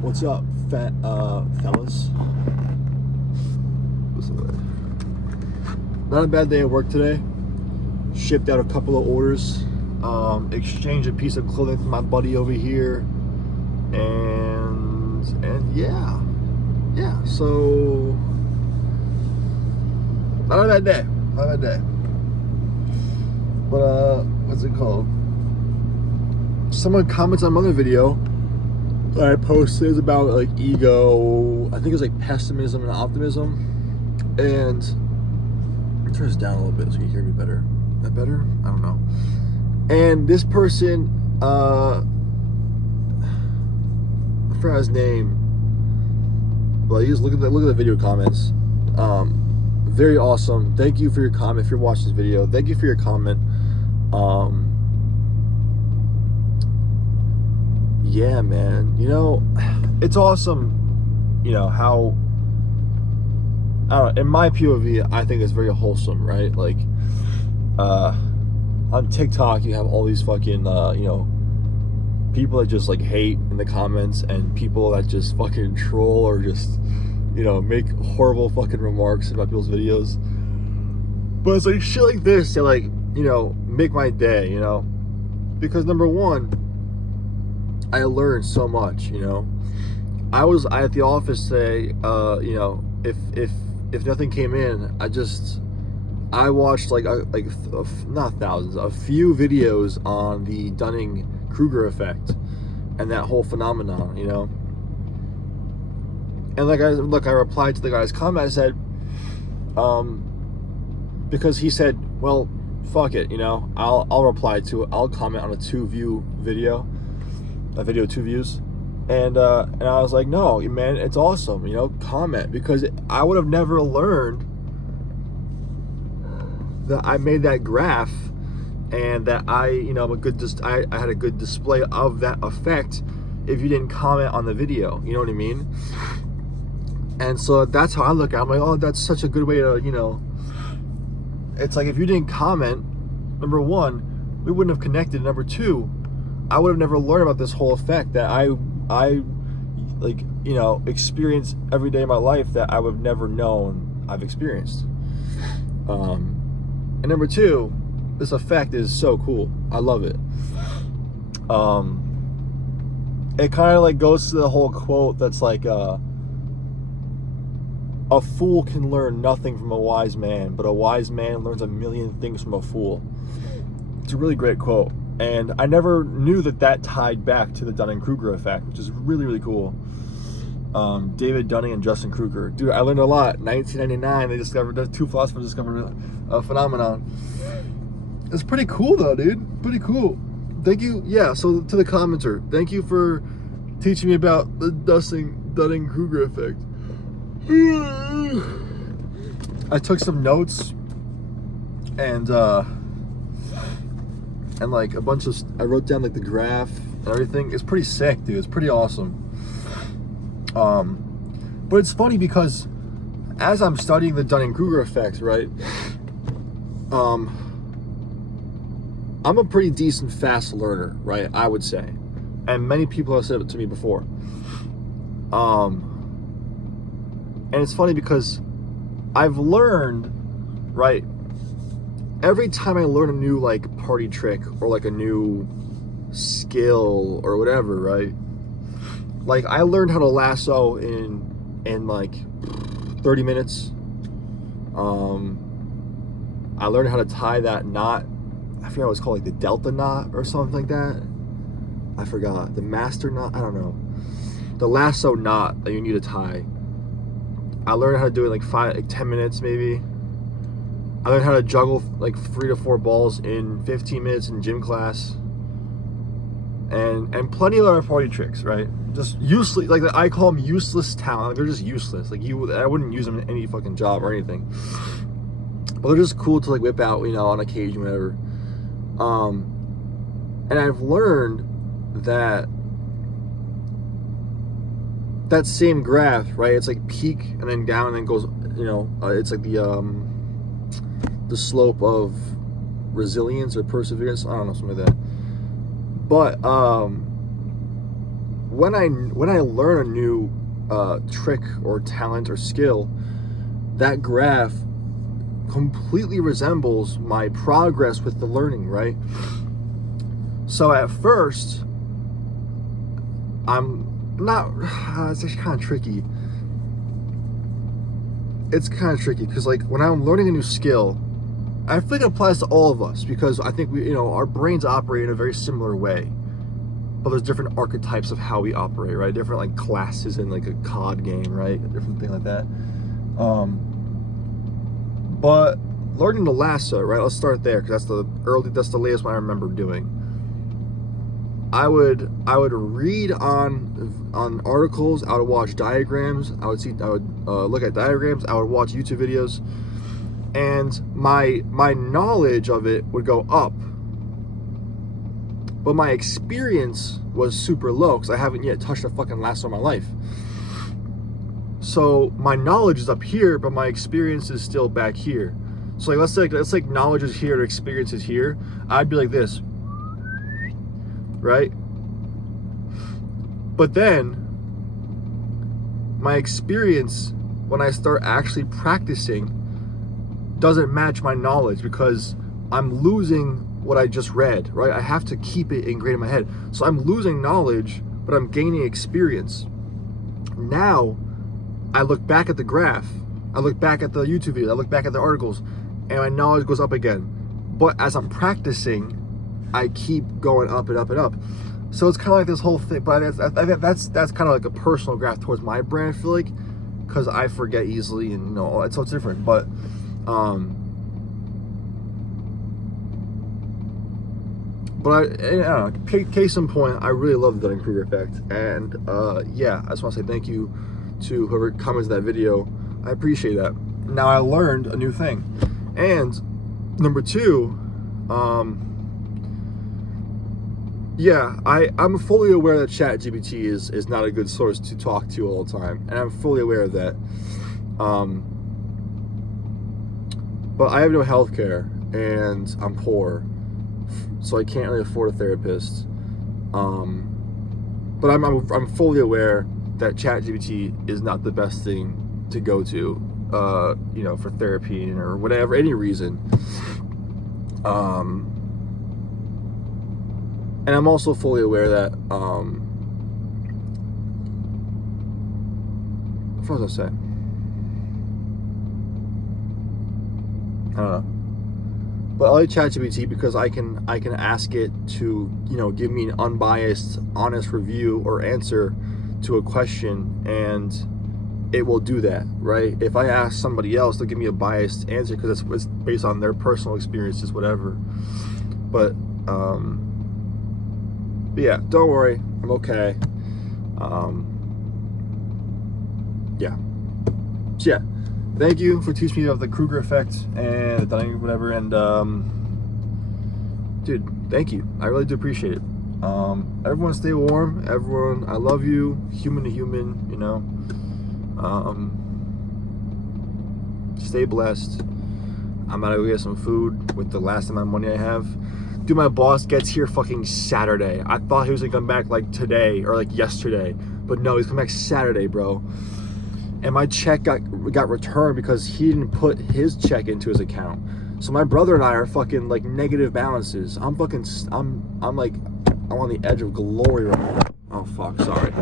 What's up, fellas? Not a bad day at work today. Shipped out a couple of orders. Exchanged a piece of clothing from my buddy over here, and yeah. So not a bad day. But what's it called? Someone comments on another video that I posted about like ego. I think it was like pessimism and optimism. And I'll turn this down a little bit so you can hear me better. Is that better? I don't know. And this person, I forgot his name. Well, you just look at the video comments. Very awesome. Thank you for your comment. If you're watching this video, thank you for your comment. Yeah, man. You know, it's awesome. You know how. I don't know, in my POV, I think it's very wholesome, right? Like, on TikTok, you have all these fucking, people that just like hate in the comments, and people that just fucking troll or just, make horrible fucking remarks about people's videos. But it's like shit like this that like, make my day, because number one, I learned so much, I was at the office today, if nothing came in, I watched not thousands, a few videos on the dunning-kruger effect and that whole phenomenon, And I replied to the guy's comment. I said, because he said, well, fuck it, I'll reply to it. I'll comment on a 2-view video, a video 2 views. And I was like, no, man, it's awesome, comment, because I would have never learned that I made that graph and that I had a good display of that effect if you didn't comment on the video, you know what I mean? And so that's how I look at it. I'm like, oh, that's such a good way to, it's like if you didn't comment, number one, we wouldn't have connected. Number two, I would have never learned about this whole effect that I experience every day of my life that I would have never known I've experienced. And number two, this effect is so cool. I love it. It kind of like goes to the whole quote that's like, a fool can learn nothing from a wise man, but a wise man learns a million things from a fool. It's a really great quote. And I never knew that tied back to the Dunning-Kruger effect, which is really, really cool. David Dunning and Justin Kruger. Dude, I learned a lot. 1999, the 2 philosophers discovered a phenomenon. It's pretty cool, though, dude. Pretty cool. Thank you. Yeah, so to the commenter, thank you for teaching me about the Dunning-Kruger effect. I took some notes and like a bunch of, I wrote down like the graph and everything. It's pretty sick, dude. It's pretty awesome. But it's funny because as I'm studying the Dunning-Kruger effect, right, I'm a pretty decent fast learner, right, I would say. And many people have said it to me before. And it's funny because I've learned, right, every time I learn a new like party trick or like a new skill or whatever, right? Like I learned how to lasso in like 30 minutes. I learned how to tie that knot. I forgot what it's called, like the Delta knot or something like that. I forgot. The master knot, I don't know. The lasso knot that you need to tie. I learned how to do it in like 10 minutes maybe. I learned how to juggle like 3 to 4 balls in 15 minutes in gym class. And plenty of other party tricks, right? Just useless, like I call them useless talent. Like, they're just useless. Like I wouldn't use them in any fucking job or anything. But they're just cool to like whip out, on occasion, whatever. And I've learned that same graph, right? It's like peak and then down and then goes, it's like the slope of resilience or perseverance. I don't know, something like that. But when I learn a new trick or talent or skill, that graph completely resembles my progress with the learning, right? So at first, I'm not, it's actually kind of tricky. It's kind of tricky because like when I'm learning a new skill, I feel like it applies to all of us because I think our brains operate in a very similar way. But there's different archetypes of how we operate, right? Different like classes in like a COD game, right? A different thing like that. But learning to lasso, right? Let's start there because that's the latest one I remember doing. I would read on articles. I would watch diagrams. I would look at diagrams. I would watch YouTube videos, and my knowledge of it would go up. But my experience was super low because I haven't yet touched a fucking lasso in my life. So my knowledge is up here, but my experience is still back here. So like let's say knowledge is here and experience is here. I'd be like this, right? But then my experience when I start actually practicing doesn't match my knowledge because I'm losing what I just read, right? I have to keep it ingrained in my head. So I'm losing knowledge, but I'm gaining experience. Now, I look back at the graph, I look back at the YouTube videos, I look back at the articles, and my knowledge goes up again. But as I'm practicing, I keep going up and up and up. So it's kind of like this whole thing, but I think that's kind of like a personal graph towards my brain, I feel like, because I forget easily and all that, so it's different. But I don't know, case in point, I really love the Dunning-Kruger effect. And yeah, I just want to say thank you to whoever comments that video. I appreciate that. Now I learned a new thing. And number two, yeah, I'm fully aware that ChatGPT is not a good source to talk to all the time. And I'm fully aware of that. But I have no health care and I'm poor. So I can't really afford a therapist. But I'm fully aware that ChatGPT is not the best thing to go to, for therapy or whatever, any reason. And I'm also fully aware that, what was I saying? I don't know. But I like ChatGPT because I can ask it to, give me an unbiased, honest review or answer to a question, and it will do that, right? If I ask somebody else, they'll give me a biased answer because it's based on their personal experiences, whatever. But yeah, don't worry, I'm okay. Yeah. So yeah. Thank you for teaching me of the Kruger effect and the Dunning, whatever. And dude, thank you. I really do appreciate it. Everyone stay warm. Everyone, I love you, human to human. Stay blessed. I'm gonna go get some food with the last amount of money I have. Dude, my boss gets here fucking Saturday. I thought he was gonna come back like today or like yesterday, but no, he's coming back Saturday, bro. And my check got returned because he didn't put his check into his account. So my brother and I are fucking like negative balances. I'm like, I'm on the edge of glory right now. Oh fuck, sorry.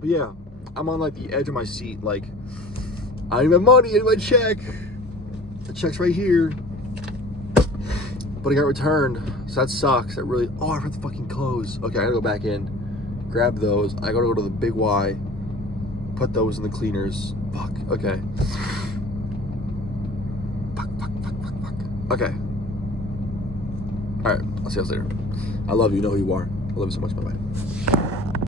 But yeah, I'm on like the edge of my seat. Like, I need my money in my check. The check's right here, but it got returned, so that sucks. That really, I forgot the fucking clothes. Okay, I gotta go back in, grab those. I gotta go to the Big Y, put those in the cleaners. Fuck, okay. Fuck. Okay. Alright, I'll see you guys later. I love you, you know who you are. I love you so much, bye-bye.